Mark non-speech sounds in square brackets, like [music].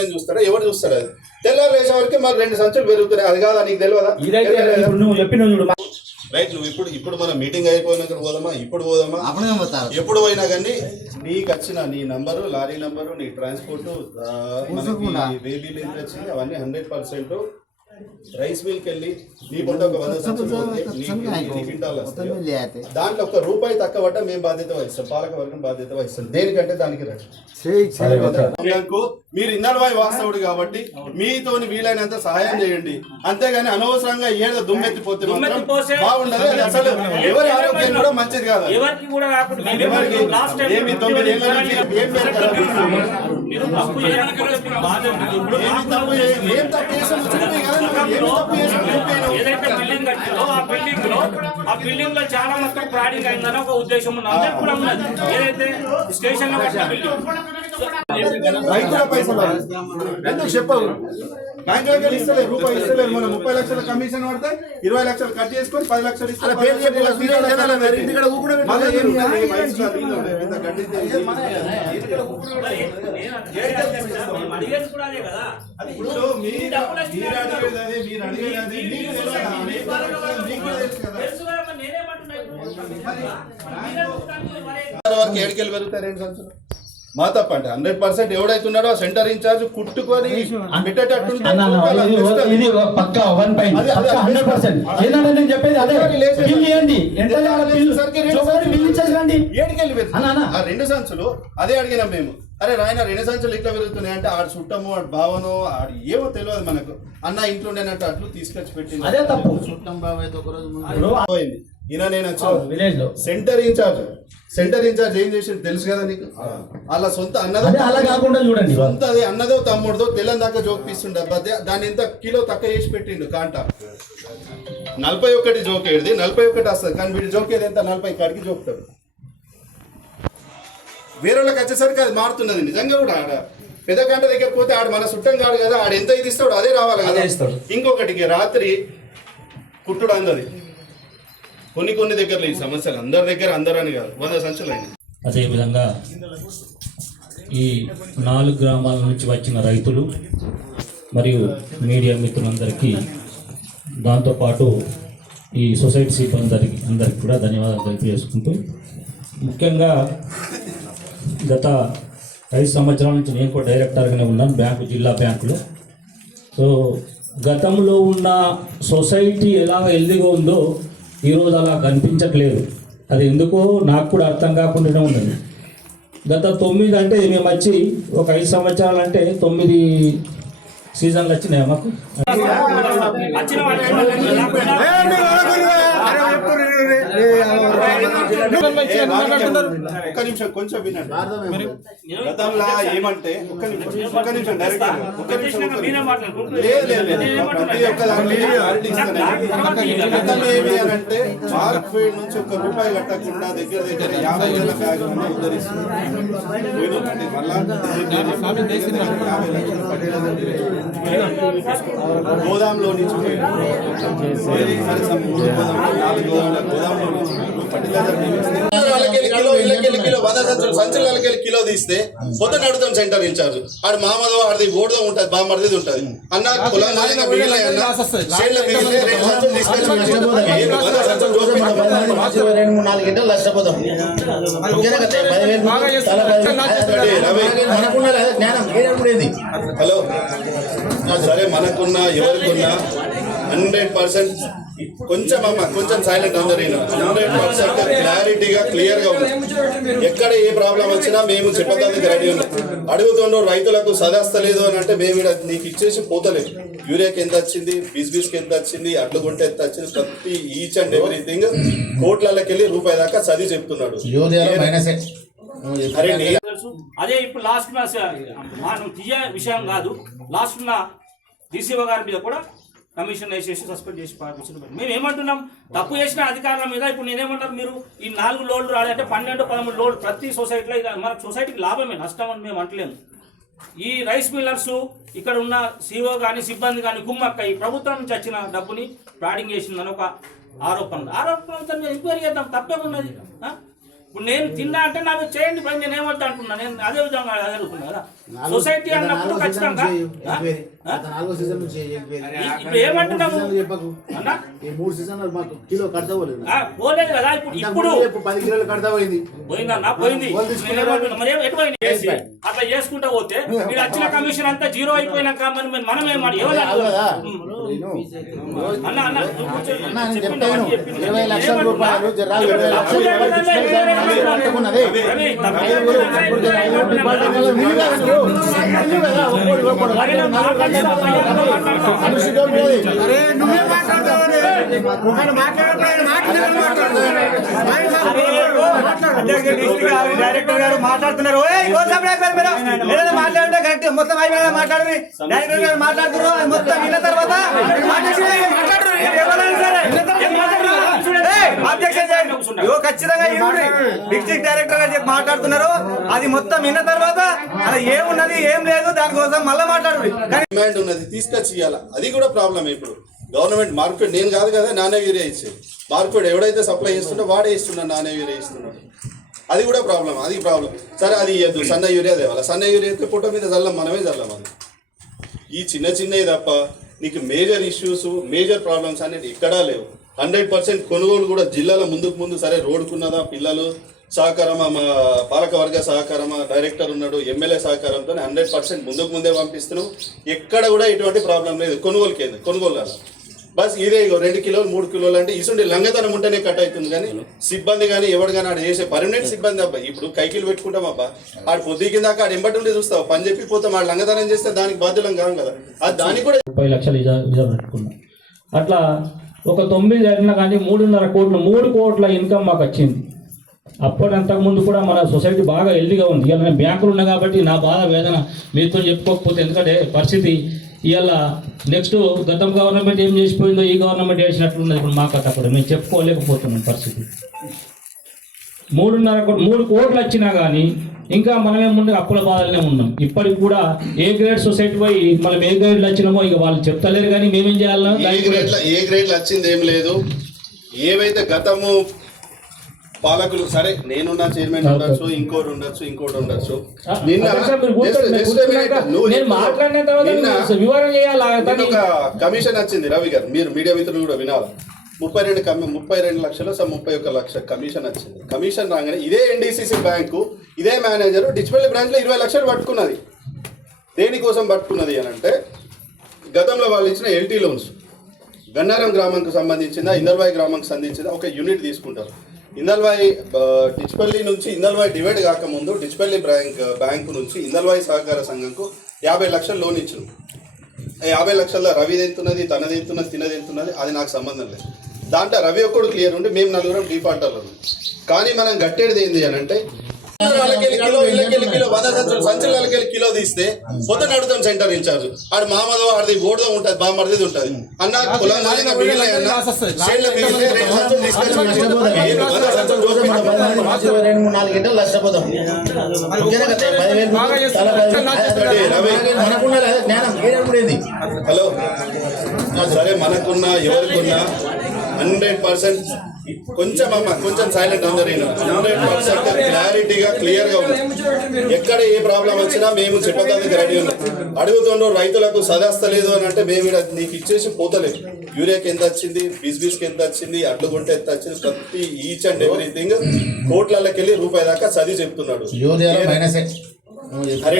Chairman చూస్తారా? ఎవరు చూస్తారా అది? తెల్లారు లేచే వరకు మరి రెండు సంచులు పెరుగుతున్నాయి. అది కాదా నీకు తెలియదా ఇదైతే? ఇప్పుడు నువ్వు చెప్పిన చూడు. రైట్ నువ్వు ఇప్పుడు ఇప్పుడు మన మీటింగ్ అయిపోయినాక పోదామా? ఇప్పుడు పోదామా? అప్పుడే పోతారు. ఎప్పుడు పోయినా కానీ నీకు వచ్చిన నీ నంబరు లారీ నంబరు నీ ట్రాన్స్పోర్ట్ బేబీలు ఎంత వచ్చింది అవన్నీ హండ్రెడ్ పర్సెంట్ రైస్ మిల్కి వెళ్ళి నీ పొంట ఒక వంద క్వింటాలు వస్తాయో దాంట్లో ఒక రూపాయి తక్కువ పడ్డా మేము బాధ్యత వహిస్తాం. పాలక వర్గం బాధ్యత వహిస్తాం. దేనికంటే దానికి మీరు ఇన్నడవాయి వాస్తవుడు కాబట్టి మీతోని వీలైనంత సహాయం చేయండి. అంతేగాని అనవసరంగా ఏదో దుమ్మెత్తిపోతే బాగుండదు. అది అసలు ఎవరి ఆరోగ్యం కూడా మంచిది కాదు అది. ఎవరికి కూడా కాకుండా ఎవరికి? లాస్ట్ టైం ఏమి తొమ్మిది ఏళ్ళ నుంచి ఏం తప్పు ఏం తప్పు కదా ఏదైతే బిల్డింగ్ కట్టిందో ఆ బిల్డింగ్లో ఆ బిల్డింగ్లో చాలా మొత్తం ప్రాడింగ్ అయిందని ఒక ఉద్దేశం ఉన్నది అందరికి కూడా ఉన్నది ఏదైతే స్టేషన్లో కట్టిన బిల్డింగ్ రైతుల పైసలు ఎందుకు చెప్పవు? బ్యాంకులకి ఇస్తలేదు రూపాయి ఇస్తలేదు మన ముప్పై లక్షల కమిషన్ పడితే ఇరవై లక్షలు కట్ చేసుకొని పది లక్షలు ఇప్పుడు మీరు అడిగేది మీరు అడిగేది. మీకు తెలుసు కదా. వరకు ఏడుకెళ్ళి పెరుగుతారు రెండు సంవత్సరాలు మా తప్ప అంటే హండ్రెడ్ పర్సెంట్ ఎవడైతున్నాడో ఆ సెంటర్ ఇన్ఛార్జ్ కుట్టుకొని ఇది పక్క వన్ హండ్రెడ్ పర్సెంట్. ఏంటంటే నేను చెప్పేది అదే. బిల్ రెండు సంచులు అదే అడిగినాం మేము. అరే నాయన రెండు సంచులు ఇట్లా పెరుగుతున్నాయి అంటే ఆడు చుట్టము ఆడు భావనో ఆడు ఏమో తెలియదు మనకు. అన్న ఇంట్లో ఉండేనట్టు అట్లు తీసుకొచ్చి పెట్టింది. అదే తప్పు. ఇప్పుడు పోయింది ఈయన నేను వచ్చాను విలేజ్లో సెంటర్ ఇన్ఛార్జ్. సెంటర్ ఇన్ఛార్జ్ ఏం చేసిండు తెలుసు కదా నీకు? అలా సొంత అన్నదో అలా కాకుండా చూడండి. సొంత అది అన్నదో తమ్ముడుదో తెల్లని దాకా జోకిస్తుండే దాన్ని ఎంత కిలో తక్కువ చేసి పెట్టిండు కాంట. నలభై ఒకటి జోకేది నలభై ఒకటి వస్తుంది. కానీ వీడు జోకేది ఎంత? నలభై కాడికి జోకుతాడు వేరే వాళ్ళకి వచ్చేసరికి అది మారుతున్నది నిజంగా కూడా ఆడ. పెద్ద గంట దగ్గర పోతే ఆడు మన చుట్టం కాడు కదా. ఆడు ఎంత ఇది ఇస్తాడు అదే రావాలి కదా. అదే ఇస్తాడు. ఇంకొకటికి రాత్రి కుట్టుడు అందది కొన్ని కొన్ని దగ్గరలో ఈ సమస్యలు అందరి దగ్గర అందరని కాదు. వంద సంచులు అయింది అదేవిధంగా ఈ నాలుగు గ్రామాల నుంచి వచ్చిన రైతులు మరియు మీడియా మిత్రులందరికీ దాంతోపాటు ఈ సొసైటీ సిబ్బంది అందరికి కూడా ధన్యవాదాలు తెలియజేసుకుంటూ ముఖ్యంగా గత ఐదు సంవత్సరాల నుంచి నేను కూడా డైరెక్టర్గానే ఉన్నాను బ్యాంకు జిల్లా బ్యాంకులో. సో గతంలో ఉన్న సొసైటీ ఎలా హెల్దీగా ఉందో ఈరోజు అలా కనిపించట్లేదు. అది ఎందుకో నాకు కూడా అర్థం కాకుండానే ఉన్నది. గత తొమ్మిది అంటే మేము వచ్చి ఒక ఐదు సంవత్సరాలు అంటే తొమ్మిది సీజన్లు వచ్చినాయి మాకు? ఒక్క నిమిషం కొంచెం వినండి. గతంలో ఏమంటే ఒక్క నిమిషం ఒక్క నిమిషం డైరెక్ట్ ఒక్క నిమిషం లేదు లేదు లేదు. ప్రతి ఒక్క. గతంలో ఏమి అంటే మార్కెట్ నుంచి ఒక్క రూపాయి కట్టకుండా దగ్గర దగ్గర యాభై వేల బ్యాగ్ ఉద్ధరిస్తుంది గోదాంలో నుంచి గోదాంలు, నాలుగు గోదాంల గోదాంలో నుంచి ఫర్టిలైజర్ కిలో కిలో కిలో తీస్తే పొద్దున అడుగుతాం సెంటర్ ఇన్ఛార్జ్ ఆడు మామదో ఆడిది ఓడదో ఉంటది బామ్మడిది ఉంటది. అన్న రెండు మూడు నాలుగు గంటలు నష్టపోతాం ఉండేది హలో. సరే మనకున్న ఎవరికున్నా హండ్రెడ్ పర్సెంట్ కొంచెం అమ్మ కొంచెం సైలెంట్ అందరు క్లారిటీగా క్లియర్గా ఉంది ఎక్కడ ఏ ప్రాబ్లం వచ్చినా మేము చెప్పడానికి రెడీ ఉన్నాం. అడుగుతుండ్రు రైతులకు సదాస్తలేదు అని అంటే మేము నీకు ఇచ్చేసి పోతలేదు. యూరియాకి ఎంత వచ్చింది? బిస్బిస్కి ఎంత వచ్చింది? అడ్లు కొంటే ఎంత వచ్చింది? ప్రతి ఈచ్ అండ్ ఎవ్రీథింగ్ కోట్లకి వెళ్ళి రూపాయి దాకా చదివి చెప్తున్నాడు. అదే ఇప్పుడు లాస్ట్ విషయం కాదు. లాస్ట్ ఉన్న డీసీఓ గారి మీద కూడా కమిషన్ వేసేసి సస్పెండ్ చేసి పంపించడం మేము ఏమంటున్నాం? తప్పు చేసిన అధికారుల మీద ఇప్పుడు నేనేమంటారు మీరు ఈ నాలుగు లోడ్లు రాలంటే పన్నెండు పదమూడు లోడ్లు ప్రతి సొసైటీలో ఇది మన సొసైటీకి లాభమే నష్టం అని మేము అంటలేము. ఈ రైస్ మిల్లర్స్ ఇక్కడ ఉన్న సీఓ కానీ సిబ్బంది కానీ గుమ్మక్క ఈ ప్రభుత్వం నుంచి వచ్చిన డబ్బుని ఫ్రాడింగ్ చేసిందని ఒక ఆరోపణ ఆరోపణ మేము ఎంక్వైరీ చేద్దాం తప్పేమున్నది? ఇప్పుడు నేను తిన్నా అంటే నాకు చేయండి పని నేను ఏమొద్దు అంటున్నా నేను అదే విధంగా అదే అనుకున్నా కదా. సొసైటీ అన్నప్పుడు ఖచ్చితంగా ఇప్పుడు ఏమంటున్నాము సీజన్లు చెప్పకు. అన్నా? ఈ మూడు సీజన్లు మాకు కిలో కడతా పోలేదు. కదా ఇప్పుడు ఇప్పుడు పది కిలోలు పోయింది. పోయిందన్నా మరి? అట్లా చేసుకుంటా పోతే వీడు వచ్చిన [laughs] కమిషన్ అంతా జీరో అయిపోయినాక మరి మరి మనం. అన్న అన్న. ఇరవై లక్షల? రూపాయలు జరా డైరెక్టర్ గారు మాట్లాడుతున్నారు మాట్లాడితే కరెక్ట్ మొత్తం అయిపోయినా మాట్లాడరు డైరెక్టర్ గారు మాట్లాడుతున్నారు మొత్తం విన్న తర్వాత మాట్లాడుతున్నారు. ఎవరైనా సరే. ఏం మాట్లాడుతున్నారు? ఏయ్, objection చేయండి. ఇగో ఖచ్చితంగా ఇవ్వండి. డిస్ట్రిక్ట్ డైరెక్టర్ గారు చెప్పి మాట్లాడుతున్నారు. అది మొత్తం విన్న తర్వాత అలా ఏమున్నది ఏం లేదు దానికోసం మళ్ళీ మాట్లాడు డిమాండ్ ఉన్నది తీసుకొచ్చి ఇవ్వాలి? అది కూడా ప్రాబ్లం ఇప్పుడు. గవర్నమెంట్ మార్కెట్ నేను కాదు కదా నానే యూరియా ఇచ్చేది. మార్కెట్ ఎవడైతే సప్లై చేస్తుండో వాడే ఇస్తున్నాడు నానే యూరియా ఇస్తున్నాడు అది కూడా ప్రాబ్లం అది ప్రాబ్లం సరే అది ఇవ్వద్దు సన్న యూరియా తేవాలి? సన్న యూరియా అయితే పుట్ట మీద చల్లం మనమే చల్లం అది ఈ చిన్న చిన్నవి తప్ప నీకు మేజర్ ఇష్యూస్ మేజర్ ప్రాబ్లమ్స్ అనేది ఎక్కడా లేవు. హండ్రెడ్ పర్సెంట్ కొనుగోలు కూడా జిల్లాలో ముందుకు ముందు సరే రోడ్డుకున్నదా పిల్లలు? సహకారమా? మా పాలకవర్గ సహకారమా? డైరెక్టర్ ఉన్నాడు ఎమ్మెల్యే సహకారంతో హండ్రెడ్ పర్సెంట్ ముందుకు ముందే పంపిస్తున్నాం. ఎక్కడ కూడా ఎటువంటి ప్రాబ్లం లేదు. కొనుగోలు కేంద్ర కొనుగోలు కాదు బస్ ఇదే ఇగో రెండు కిలోలు మూడు కిలోలు అంటే ఇసుండి లంగతనం ఉంటేనే కట్ అవుతుంది కానీ సిబ్బంది కానీ ఎవడు కానీ ఆడ చేసే పర్మనెంట్ సిబ్బంది అబ్బా. ఇప్పుడు కైకిలు పెట్టుకుంటాం అబ్బా. ఆడు పొద్దు కింద ఆడ ఎంబటి ఉండి చూస్తావు. పని చెప్పి పోతాం ఆడు లంగతనం చేస్తే దానికి బాధ్యులం కాదు కదా. అది దానికి కూడా ముప్పై లక్షలు రిజర్వ్ రిజర్వ్ పెట్టుకున్నాం. అట్లా ఒక తొమ్మిది అయినా కానీ మూడున్నర కోట్లు మూడు కోట్ల ఇన్కమ్ మాకు వచ్చింది. అప్పుడు అంతకుముందు కూడా మన సొసైటీ బాగా హెల్దీగా ఉంది. ఇవాళ నేను బ్యాంకులు ఉన్నా కాబట్టి నా బాధ వేదన మీతో చెప్పుకోకపోతే ఎందుకంటే పరిస్థితి ఇవాళ నెక్స్ట్ గతం గవర్నమెంట్ ఏం చేసిపోయిందో ఈ గవర్నమెంట్ చేసినట్లున్నది. ఇప్పుడు మా కథ కూడా మేము చెప్పుకోలేకపోతున్నాం పరిస్థితి. మూడున్నర కోట్లు మూడు కోట్లు వచ్చినా కానీ ఇంకా మనమే ముందు అప్పుల బాధలనే ఉన్నాం. ఇప్పటికి కూడా ఏ గ్రేడ్ సొసైటీ పోయి మనం ఏ గ్రేడ్లు వచ్చినామో ఇక వాళ్ళు చెప్తలేరు కానీ మేమేం చేయాలన్నా ఏ గ్రేడ్ల వచ్చింది ఏం లేదు. ఏవైతే గతము పాలకులు సరే నేనున్న చైర్మన్ ఉండొచ్చు ఇంకోటి ఉండొచ్చు ఇంకోటి ఉండొచ్చు. నిన్న చేయాలా? కమిషన్ వచ్చింది రవి గారు. మీరు మీడియా మిత్రులు కూడా వినాలి. ముప్పై రెండు కమి ముప్పై రెండు లక్షలు ముప్పై ఒక్క లక్ష కమిషన్ వచ్చింది. కమిషన్ రాగానే ఇదే ఎన్డీసీసీ బ్యాంకు ఇదే మేనేజర్ డిచ్పల్లి బ్రాంచ్లో ఇరవై లక్షలు పట్టుకున్నది. దేనికోసం పట్టుకున్నది అని అంటే గతంలో వాళ్ళు ఇచ్చిన ఎల్టీ లోన్స్ గన్నారం గ్రామంకు సంబంధించిన ఇందల్వాయి గ్రామంకి సంబంధించిన ఒక యూనిట్ తీసుకుంటారు. ఇందల్వాయి డిచ్పల్లి నుంచి ఇందల్వాయి డివైడ్ కాకముందు డిచ్పల్లి బ్యాంక్ బ్యాంకు నుంచి ఇందల్వాయి సహకార సంఘంకు యాభై లక్షలు లోన్ ఇచ్చిన యాభై లక్షల్లో రవి ఎంతున్నది తనది ఎంతున్నది తినది ఎంతున్నది అది నాకు సంబంధం లేదు. దాంట్లో రవి ఒక్కడు క్లియర్ ఉండి మేము నలుగురం డిఫాల్టర్లు కానీ మనం కట్టేది ఏంది అని అంటే వాళ్ళకెళ్ళి కిలో వీళ్ళకెళ్ళి కిలో వంద సంచులు సంచులు వాళ్ళకెళ్ళి కిలో తీస్తే పొద్దున అడుగుతాం సెంటర్ ఇన్ఛార్జ్ ఆడు మామదో ఆడిది బోర్దో ఉంటుంది అన్న మిగిలినాయి రెండు సంచులు తీసుకొచ్చి వంద సంచులు రెండు మూడు నాలుగు గంటలు నష్టపోతాం హలో. సరే మనకున్న ఎవరికున్నా హండ్రెడ్ పర్సెంట్ కొంచెం అమ్మ కొంచెం సైలెంట్ అందరూ హండ్రెడ్ పర్సెంట్ క్లారిటీగా క్లియర్గా ఉంది ఎక్కడ ఏ ప్రాబ్లం వచ్చినా మేము చెప్పడానికి రెడీ ఉన్నాం. అడుగుతుండో రైతులకు సదాస్తలేదు అని అంటే మేము నీకు ఇచ్చేసి పోతలేదు. యూరియాకి ఎంత వచ్చింది బిస్బిస్కి ఎంత వచ్చింది అడ్లు గుంట ఎంత వచ్చింది ప్రతి ఈచ్ అండ్ ఎవ్రీథింగ్ కోట్లకి వెళ్ళి రూపాయి దాకా చదివి చెప్తున్నాడు. అరే